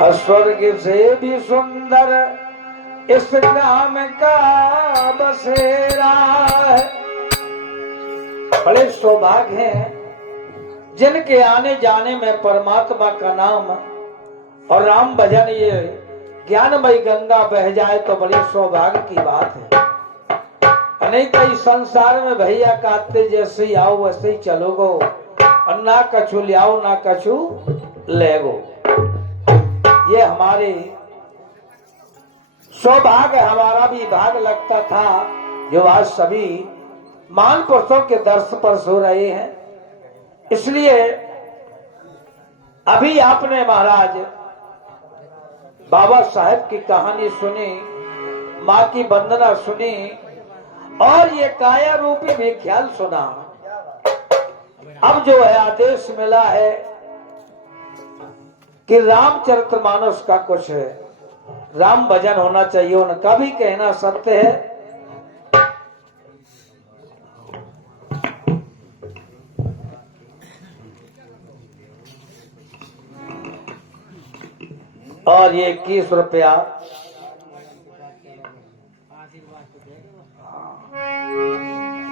और स्वर्ग से भी सुंदर इस ग्राम का बसेरा है। बड़े सौभाग्य हैं जिनके आने जाने में परमात्मा का नाम और राम भजन ये ज्ञानमयी गंगा बह जाए तो बड़ी सौभाग्य की बात है। नहीं तो इस संसार में भैया कहते जैसे ही आओ वैसे ही चलोगो और ना कछु ले आओ ना कछु ले गो। ये हमारे सौभाग्य हमारा भी भाग लगता था जो आज सभी मान पुरुषों के दर्श पर सो रहे हैं। इसलिए अभी आपने महाराज बाबा साहेब की कहानी सुनी, माँ की वंदना सुनी और ये काया रूपी भी ख्याल सुना। अब जो है आदेश मिला है कि रामचरितमानस का कुछ राम भजन होना चाहिए, उनका भी कहना सत्य है। और ये 21 रुपया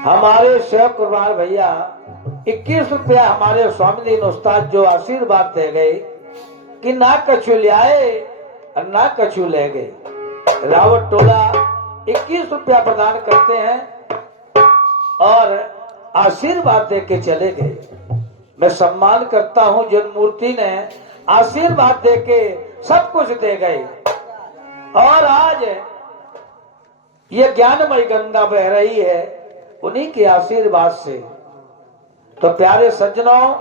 हमारे शेख कुमार भैया 21 रुपया हमारे स्वामी दीन उस्ताद जो आशीर्वाद दे गए कि ना कछु ले आए और ना कछु ले गए। रावत टोला 21 रुपया प्रदान करते हैं और आशीर्वाद दे के चले गए। मैं सम्मान करता हूं जिन मूर्ति ने आशीर्वाद दे के सब कुछ दे गए और आज ये ज्ञानमयी गंगा बह रही है उन्हीं के आशीर्वाद से। तो प्यारे सज्जनों,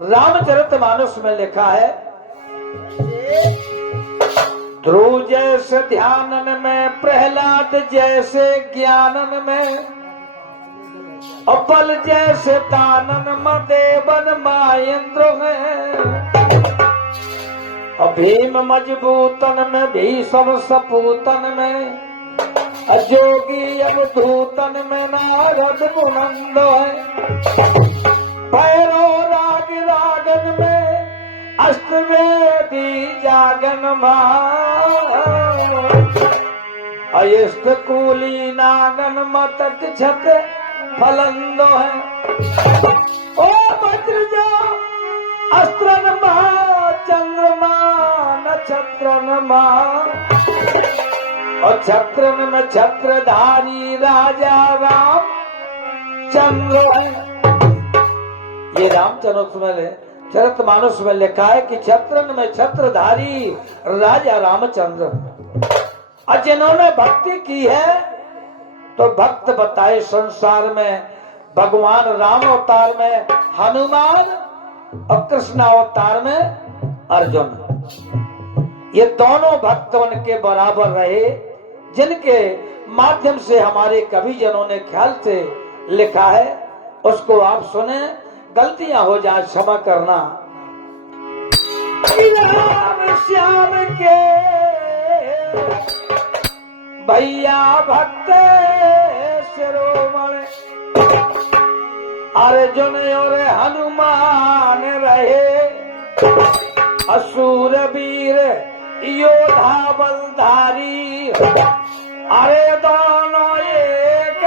रामचरितमानस में लिखा है ध्रुव जैसे ध्यानन में, प्रहलाद जैसे ज्ञानन में, अपल जैसे तानन मदेवन मायेंद्र में, भीम मजबूतन में, भीषम सपूतन में, अजोगी अवधूतन में, नारद मुनंद है, भैरो राग रागन में, अष्टवेदी जागन अयष्ट कूली नागन मतक छत फलंदो है। ओ वज्र जाओ अस्त्रन महा चंद्रमा नक्षत्रन महा, और छत्रन में छत्रधारी राजा राम चंद्र है। ये रामचरितमानस में लिखा है कि छत्रन में छत्रधारी राजा रामचंद्र। और जिन्होंने भक्ति की है तो भक्त बताए संसार में भगवान राम अवतार में हनुमान और कृष्ण अवतार में अर्जुन। ये दोनों भक्त उनके बराबर रहे जिनके माध्यम से हमारे कवि जनों ने ख्याल से लिखा है। उसको आप सुने, गलतियां हो जाए क्षमा करना। राम श्याम के भैया भक्त शिरोमणि, अर्जुन और हनुमान रहे असुर वीर योधा बलधारी, अरे दोनों एक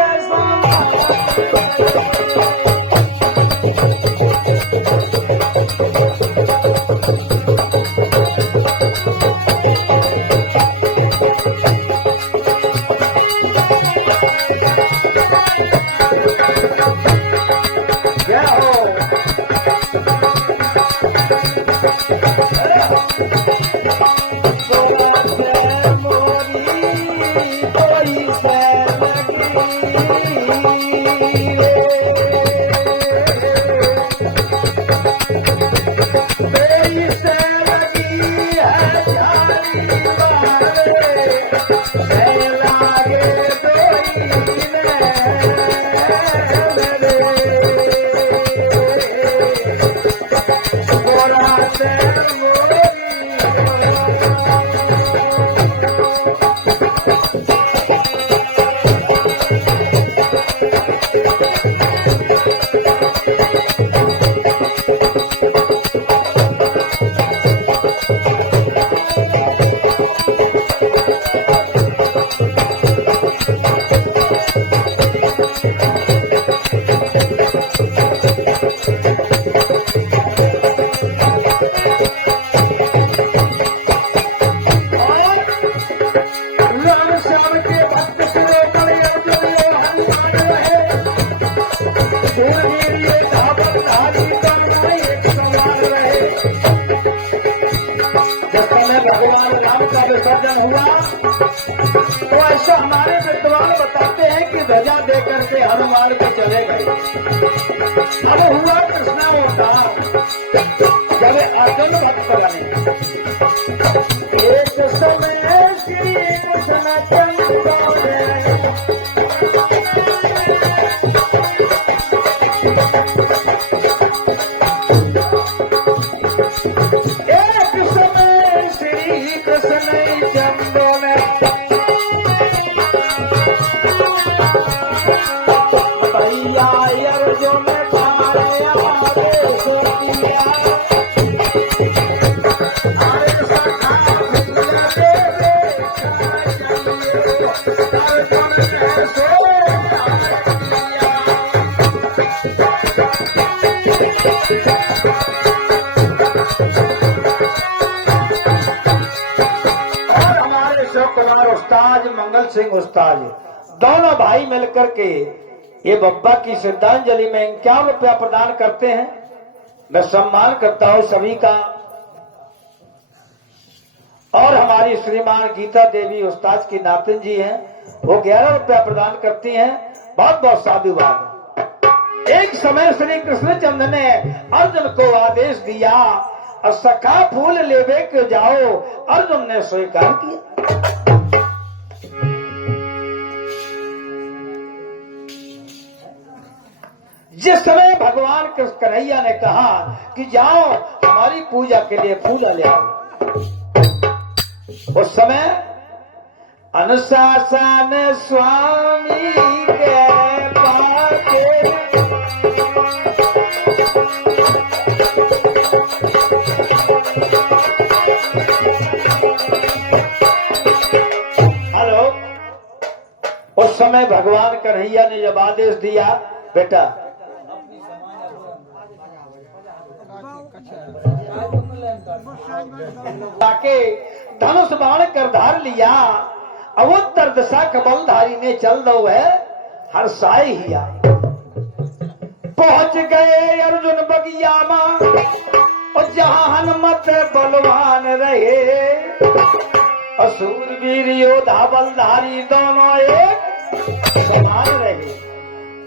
भगवान राम का विसर्जन हुआ तो ऐसा हमारे विद्वान बताते हैं कि ध्वजा दे करके हनुमान के चले गए। अब हुआ कृष्णा अवतार जब अर्जुन भक्त बने। एक समय श्री कृष्ण चंद्र उस्ताद मंगल सिंह उस्ताद दोनों भाई मिलकर के ये बब्बा की श्रद्धांजलि में 51 रुपया प्रदान करते हैं। मैं सम्मान करता हूं सभी का। और हमारी श्रीमान गीता देवी उस्ताद की नातिन जी हैं, वो 11 रुपया प्रदान करती हैं। बहुत बहुत साधुवाद। एक समय श्री कृष्णचंद्र ने अर्जुन को आदेश दिया और सखा फूल लेवे के जाओ। अर्जुन ने स्वीकार किया। जिस समय भगवान कृष्ण कन्हैया ने कहा कि जाओ हमारी पूजा के लिए फूल ले आओ, उस समय अनुशासन स्वामी के पाके हेलो, उस समय भगवान कन्हैया ने जब आदेश दिया, बेटा ताके धनुष बाण कर धार लिया। अब उत्तर दिशा कबलधारी ने चल दो है हर साय हिया। पहुंच गए अर्जुन बगिया में और जहां हनुमत बलवान रहे। असुर वीर योद्धा बलधारी दोनों एक समान रहे।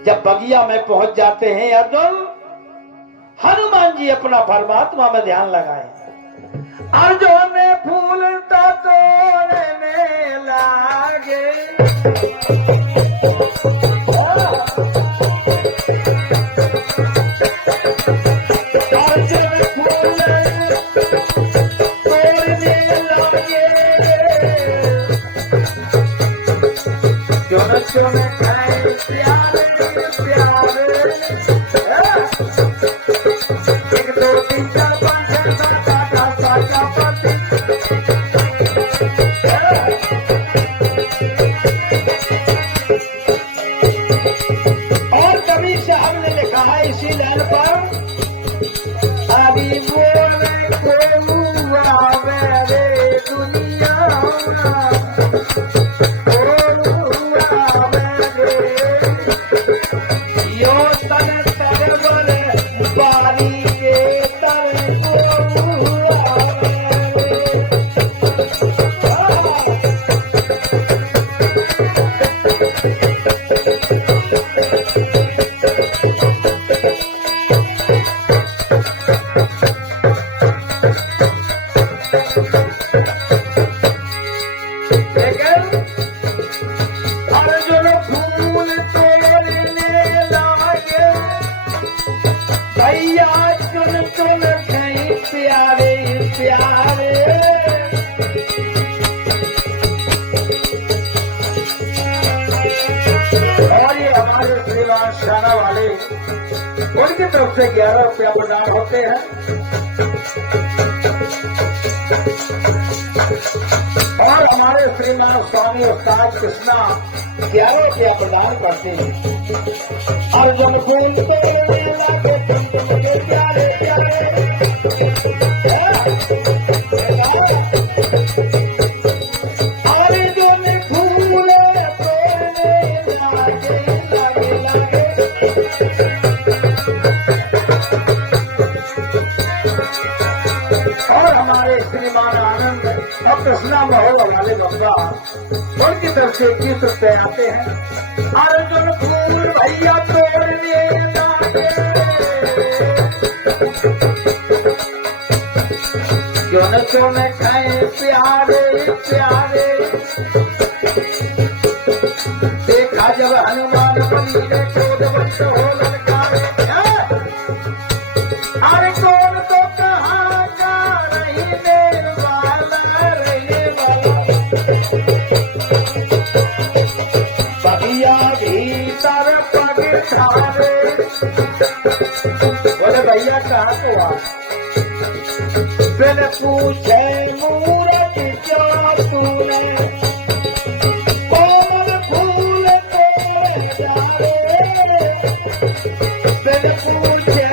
जब बगिया में पहुंच जाते हैं अर्जुन, हनुमान जी अपना परमात्मा में ध्यान लगाए। अर्जुन ने फूल तो तोड़ने लागे। अर्जुन फूल तोड़ने लागे। चुन चुन खाए प्यारे प्यारे। एक दो तीन चार पाँच छह सात आठ आठ और कभी से हमने लिखा है इसी लाइन पर, अभी बोले को मेरे दुनिया यो तन तर बोले बारी के तर उनकी तरफ से 11 रुपया प्रदान होते हैं। और हमारे श्रीमान स्वामी उस्ताद कृष्णा 11 रुपया प्रदान करते हैं। अर्जुन फूल प्यारे प्यारे। और हमारे श्रीमान आनंद और कृष्णा महोल वाले बंगा उनकी तरफ से 21 रुपए आते हैं। अर्जुन फूल भैया तोड़ने क्यों न खाए प्यारे प्यारे। देखा जब हनुमान बली ने क्रोध वश हो ललकारे। अरे कौन तो कहाँ का रहने वाला बढ़िया भीतर पग धारे। बोले भैया कहाँ को आ? मैंने पूछे मूरत क्या तूने कोमल फूल तोड़े जा रे। मैंने पूछे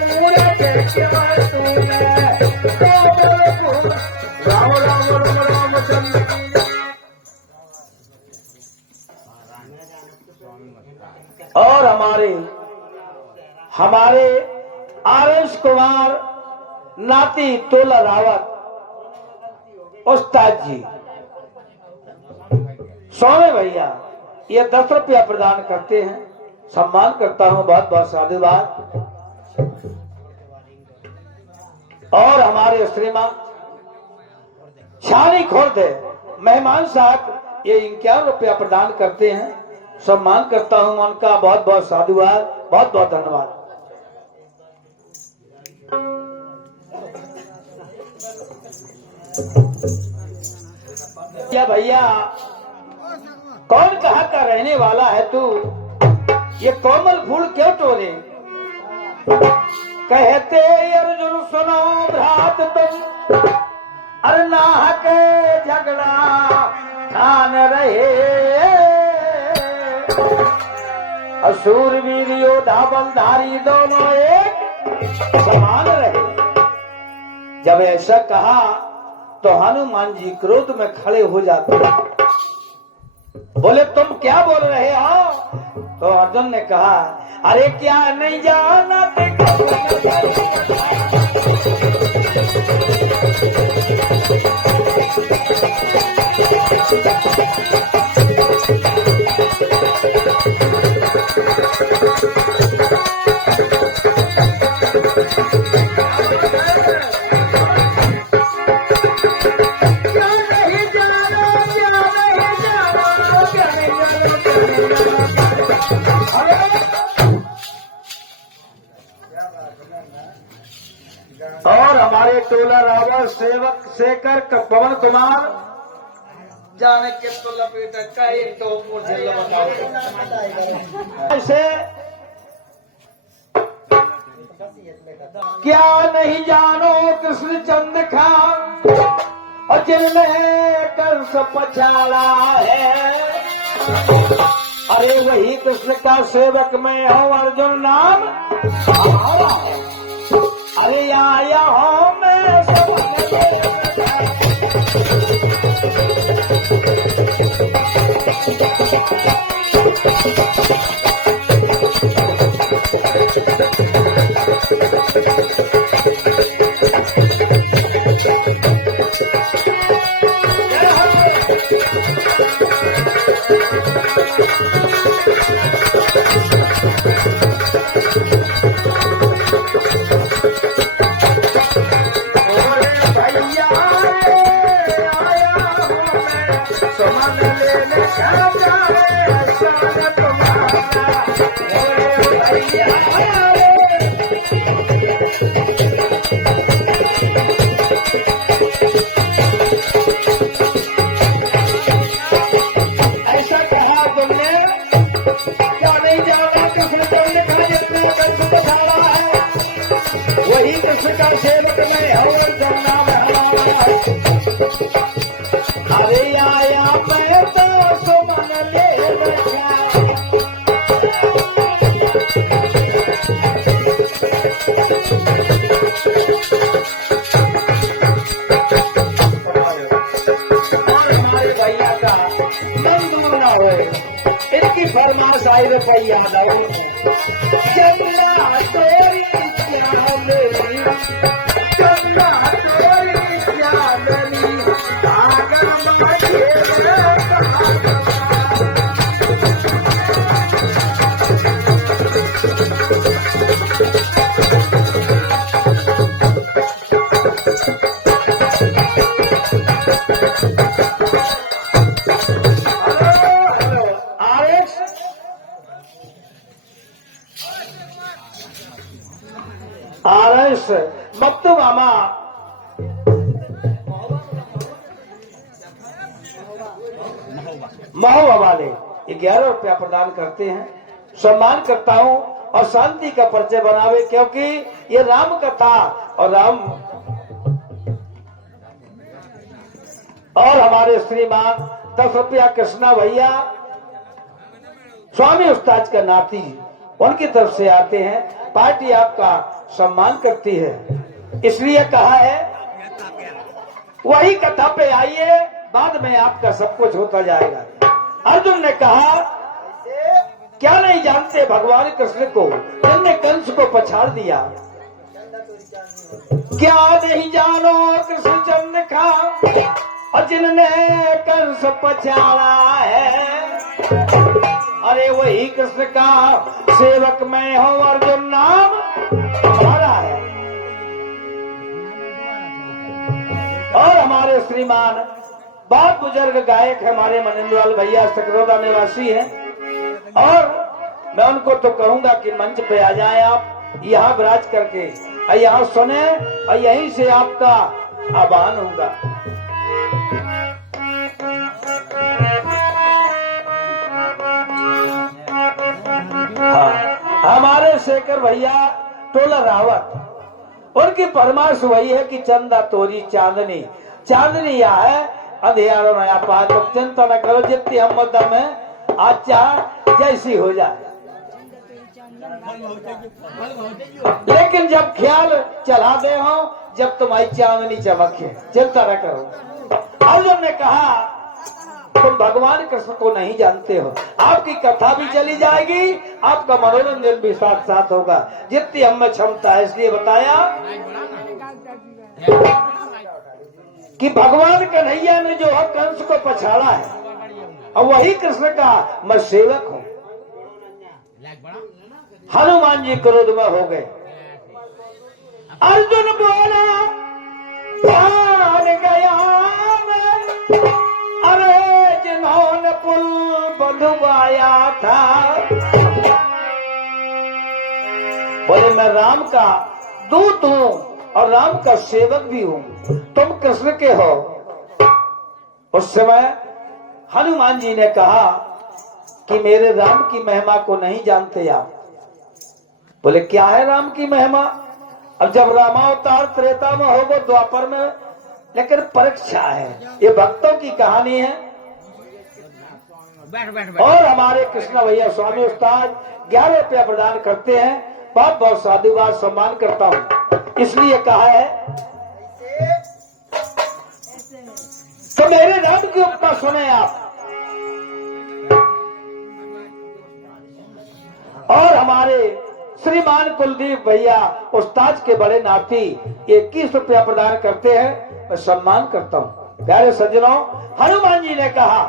मूरत क्या तूने कोमल फूल। राम राम राम रामचंद्र की। और हमारे आरएस कुमार नाती तोला रावत उस्ताद जी सोने भैया ये 10 रुपया प्रदान करते हैं। सम्मान करता हूं, बहुत बहुत साधुवाद। और हमारे श्रीमान छानी खुर्द मेहमान साहब ये 51 रुपया प्रदान करते हैं। सम्मान करता हूं उनका, बहुत बहुत साधुवाद, बहुत बहुत धन्यवाद। या भैया कौन कहाँ का रहने वाला है तू? ये कोमल फूल क्यों तोड़े? कहते अर्जुन सुनो भ्रात तुम अरे नाहक झगड़ा ठान रहे। असुर वीर योद्धा बलधारी दोनों एक समान रहे। जब ऐसा कहा तो हनुमान जी क्रोध में खड़े हो जाते हैं। बोले तुम क्या बोल रहे हो? तो अर्जुन ने कहा अरे क्या नहीं जाना और हमारे टोला रावत सेवक शेखर पवन कुमार जाने के तो लपेट का एक तो मुझे ऐसे क्या नहीं जानो कृष्ण चंद खान और जिनमें कंस पछाड़ा है। अरे वही कृष्ण का सेवक में हूँ अर्जुन नाम। अरे आया हूँ मैं वही कृष्ण का सेवक में और नाम। अरे आया मैं तो सुमन ले भैया का नहीं माना हो इनकी फरमाश आई रुपया चंदा तेरी क्या मेरी चंदा आरएस मक्तू मामा महोबा वाले 11 रुपया प्रदान करते हैं। सम्मान करता हूँ और शांति का परिचय बनावे, क्योंकि ये राम कथा और राम और हमारे श्रीमान 10 रुपया कृष्णा भैया स्वामी उस्ताद का नाती उनकी तरफ से आते हैं। पार्टी आपका सम्मान करती है, इसलिए कहा है वही कथा पे आइए, बाद में आपका सब कुछ होता जाएगा। अर्जुन ने कहा क्या नहीं जानते भगवान कृष्ण को, जिनने कंस को पछाड़ दिया। क्या नहीं जानो कृष्ण चंद्र का, और जिनने कंस पछाड़ा है। अरे वही कृष्ण का सेवक मैं हूँ, अर्जुन नाम हमारा है। और हमारे श्रीमान बहुत बुजुर्ग गायक है, हमारे मनिंदरलाल भैया सकरोदा निवासी हैं, और मैं उनको तो कहूंगा कि मंच पे आ जाएं आप, यहाँ विराज करके और यहाँ सुने, और यहीं से आपका आह्वान होगा। हमारे शेखर भैया टोला रावत, उनकी फरमाइश वही है कि चंदा तोरी चांदनी, चांदनी या है अंधियारों नया पा, तो चिंता न करो, जितनी हिम्मत में आज चाह जैसी हो जाए। लेकिन जब ख्याल चला दे हो, जब तुम्हारी चांदनी चमके, चिंता न करो। अर्जुन ने कहा तुम भगवान कृष्ण को नहीं जानते हो, आपकी कथा भी चली जाएगी, आपका मनोरंजन भी साथ साथ होगा, जितनी हम में क्षमता है। इसलिए बताया कि भगवान कन्हैया ने जो है कंस को पछाड़ा है, और वही कृष्ण का मैं सेवक हूँ। हनुमान जी क्रोध में हो गए। अर्जुन बोला जान गया मैं, अरे जिन्होंने पुल बंधवाया था। बोले मैं राम का दूत हूँ और राम का सेवक भी हूँ, तुम कृष्ण के हो। उस समय हनुमान जी ने कहा कि मेरे राम की महिमा को नहीं जानते आप। बोले क्या है राम की महिमा? अब जब रामावतार त्रेता में होगा, द्वापर में, लेकिन परीक्षा है, ये भक्तों की कहानी है। और हमारे कृष्णा भैया स्वामी उस्ताद 11 रुपया प्रदान करते हैं, बहुत बहुत साधुवाद सम्मान करता हूँ। इसलिए कहा है तो मेरे राम की उपमा सुने आप। और हमारे श्रीमान कुलदीप भैया उस्ताद के बड़े नाती 21 रुपया प्रदान करते हैं, मैं सम्मान करता हूँ। प्यारे सज्जनों, हनुमान जी ने कहा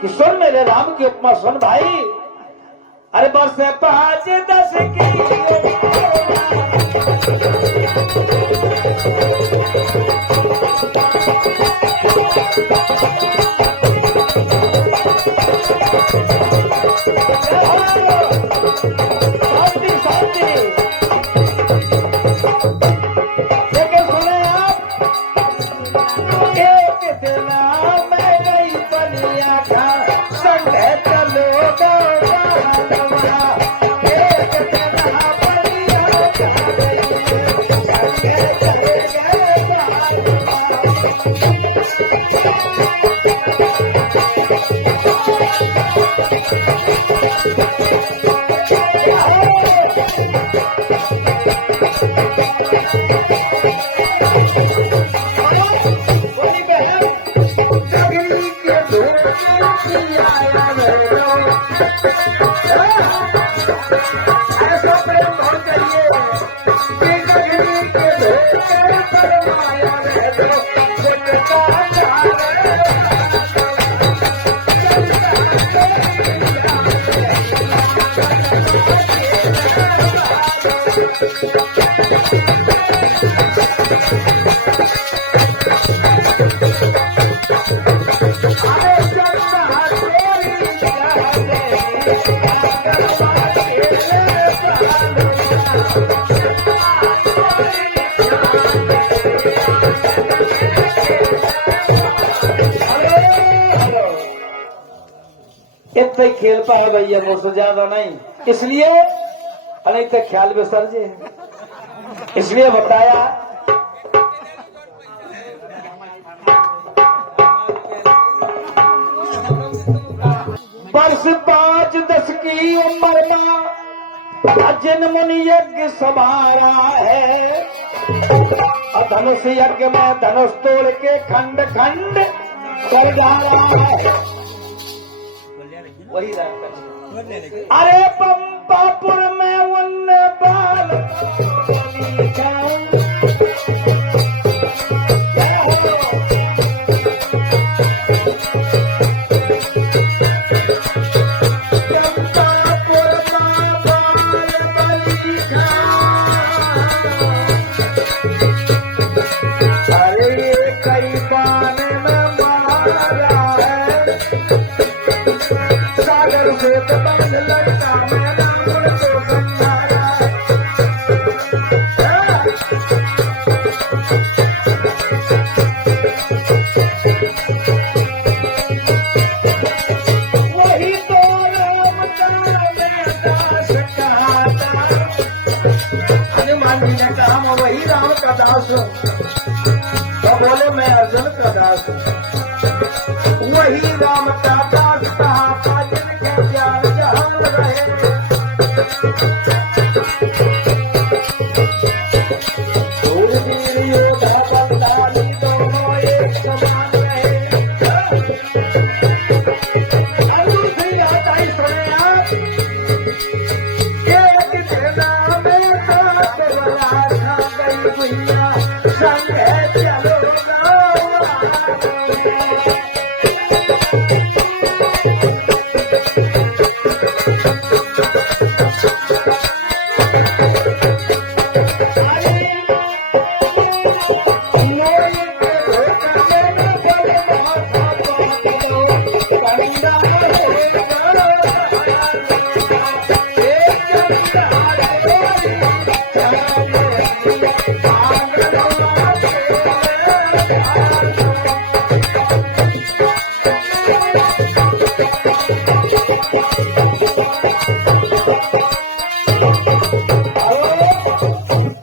कि सुन मेरे राम की उपमा सुन भाई। अरे बस 5-10 की लेकिन सुने आप, एक दिन मैं गई बलिया का संग चलो करिए इतना ही खेल पाए भैया, मुझसे ज्यादा नहीं, इसलिए नहीं तो ख्याल में सर जी, इसलिए बताया। वर्ष 5-10 की उम्र में अजन मुनि यज्ञ संभाला है, धनुष यज्ञ में धनुष तोड़ के खंड खंड कर डाला है। वही अरे पंपापुर में उन बाल वही राम का दास हूँ, तो बोले मैं अर्जुन का दास हूँ। वही राम का दास कहा जिनके प्यार जहान रहे, सूरवीर योद्धा बंदानी दोनों एक समान रहे। अर्जुन से आता ही सुने संग चलो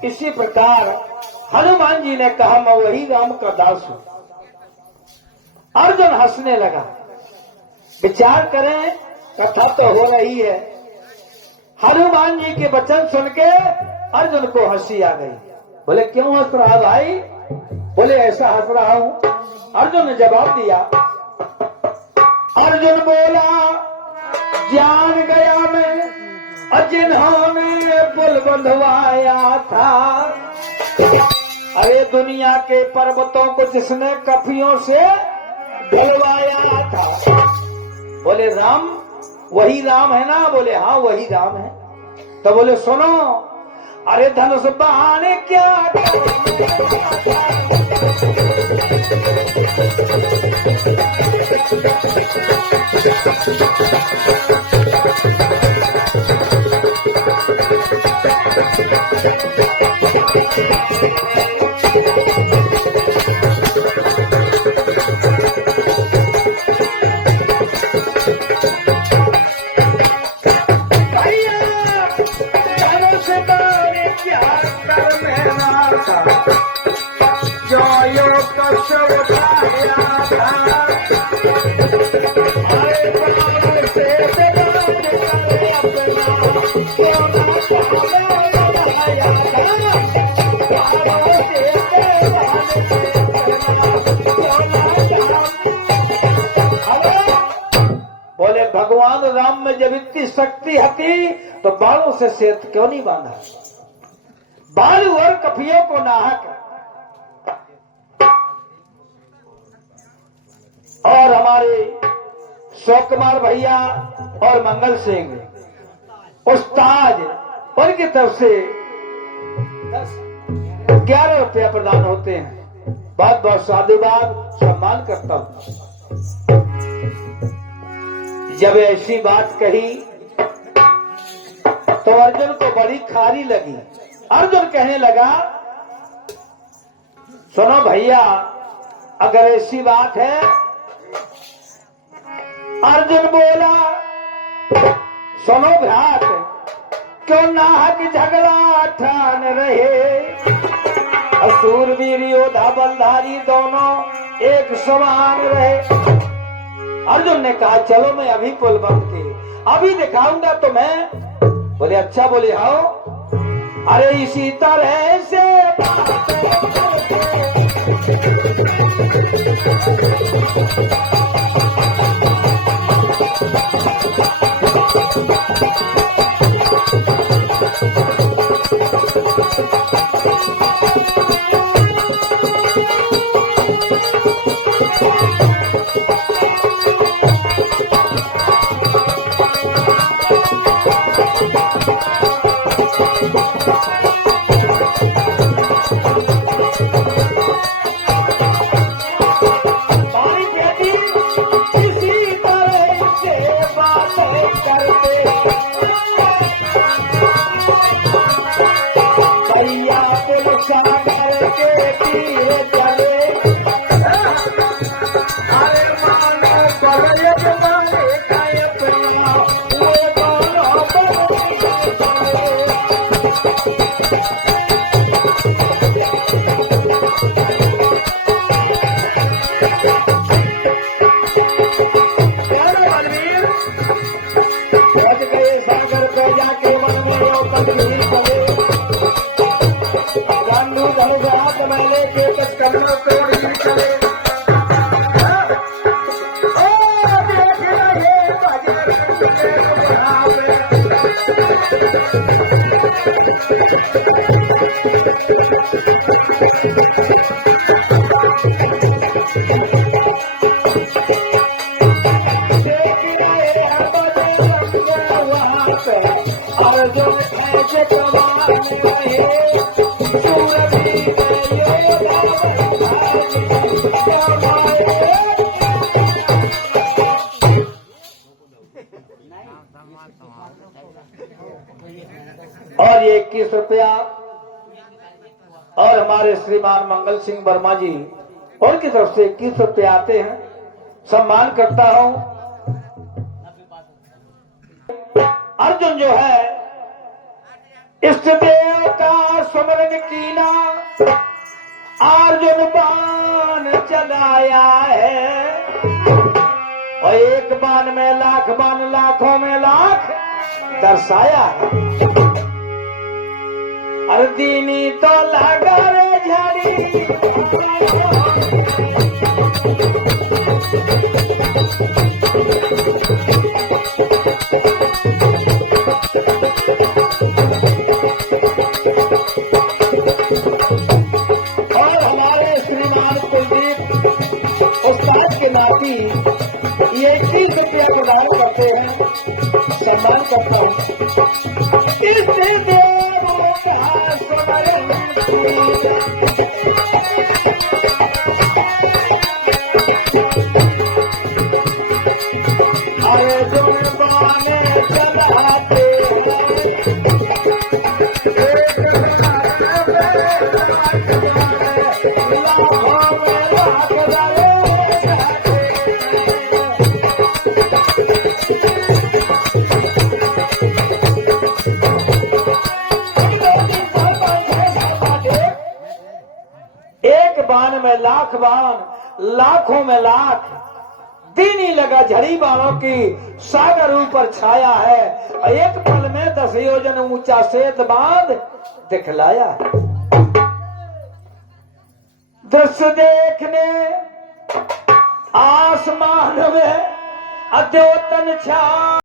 इसी प्रकार हनुमान जी ने कहा मैं वही राम का दास हूं। अर्जुन हंसने लगा। विचार करें, कथा तो हो रही है, हनुमान जी के वचन सुन के अर्जुन को हंसी आ गई। बोले क्यों हंस रहा भाई? बोले ऐसा हंस रहा हूं। अर्जुन ने जवाब दिया। अर्जुन बोला जान गया मैं जिन्होंने पुल बंधवाया था, अरे दुनिया के पर्वतों को जिसने कफियों से ढलवाया था। बोले राम, वही राम है ना? बोले हाँ वही राम है। तो बोले सुनो, अरे धनुष बहाने क्या बोले भगवान राम में जब इतनी शक्ति हती तो बालों से सेत क्यों नहीं बांधा? बालू और कफियों को नाहक और हमारे शोक कुमार भैया और मंगल सिंह उस्ताद, उनकी तरफ से 11 रुपया प्रदान होते हैं। बहुत बहुत साधुवाद, सम्मान करता हूं। जब ऐसी बात कही तो अर्जुन को बड़ी खारी लगी। अर्जुन कहने लगा, सुनो भैया, अगर ऐसी बात है। अर्जुन बोला, सुनो भ्रात, क्यों नाहक झगड़ा ठान रहे। असूरवीर योद्धा बलधारी दोनों एक समान रहे। अर्जुन ने कहा, चलो मैं अभी पुल बन के अभी दिखाऊंगा तुम्हें। बोले अच्छा, बोले आओ। अरे इसी तरह से और ये 21 रुपया और हमारे श्रीमान मंगल सिंह वर्मा जी उनकी तरफ से 21 रुपया आते हैं। सम्मान करता हूं। अर्जुन जो है इष्ट देव का स्मरण कीना, अर्जुन बाण चलाया है। और एक बाण में लाख बाण, लाखों में लाख दर्शाया है। अर्दीनी तो लगा रे झाड़ी, और हमारे श्रीमान कुलदीप उस्ताद के नाती ये 30 रुपया प्रदान करते हैं। सम्मान करता हूँ। बाण में लाख बाण, लाखों में लाख, दिन ही लगा झड़ी बाणों की सागर ऊपर छाया है। एक पल में 10 योजन ऊंचा सेत बांध दिखलाया। दृश्य देखने आसमान में अद्योतन छा